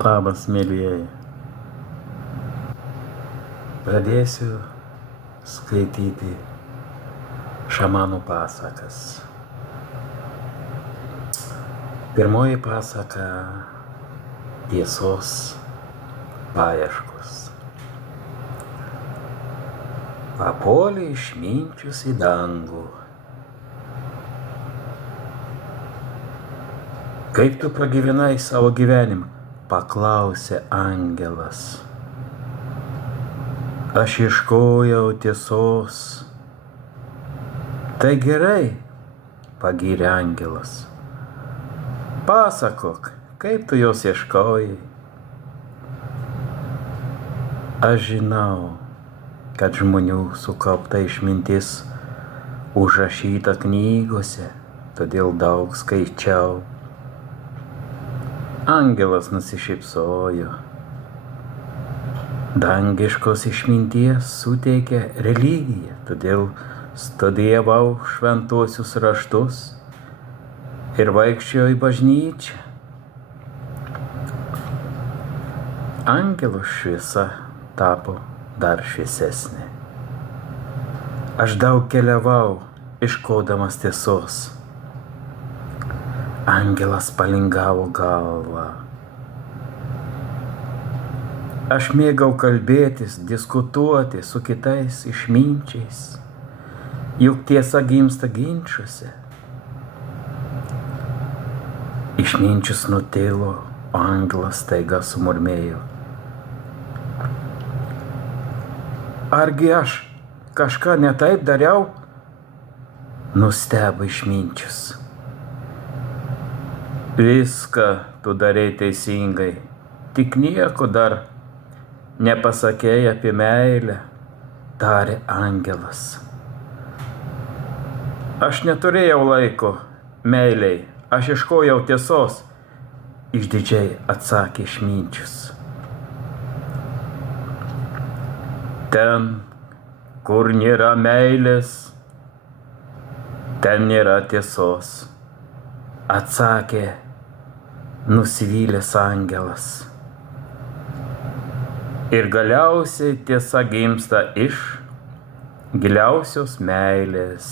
Labas, mėlyjeji. Pradėsiu skaityti šamanų pasakas. Pirmoji pasaka – tiesos paieškos. Papuolė išminčius į dangų. Kaip tu pragyvenai savo gyvenimą? Paklausė angelas. Aš ieškojau tiesos. Tai gerai, pagyrė angelas. Pasakok, kaip tu jos ieškojai. Aš žinau, kad žmonių sukaupta išmintis užrašyta knygose, todėl daug skaičiau. Angelas nusišypsojo. Dangiškos išminties suteikia religija, todėl studijavau šventuosius raštus ir vaikščiojau į bažnyčią. Angelo šviesa tapo dar šviesesnė. Aš daug keliavau, ieškodamas tiesos. Angelas palingavo galvą. Aš mėgau kalbėtis, diskutuoti su kitais išminčiais, juk tiesa gimsta ginčuose. Išminčius nutilo, o angelas staiga sumurmėjo. Argi aš kažką ne taip dariau? Nustebo išminčius. Viską tu darei teisingai, tik nieko dar nepasakei apie meilę, tarė angelas. Aš neturėjau laiko meiliai, aš ieškojau tiesos, išdidžiai atsakė išminčius. Ten, kur nėra meilės, ten nėra tiesos, atsakė nusivylęs angelas. Ir galiausiai tiesa gimsta iš giliausios meilės.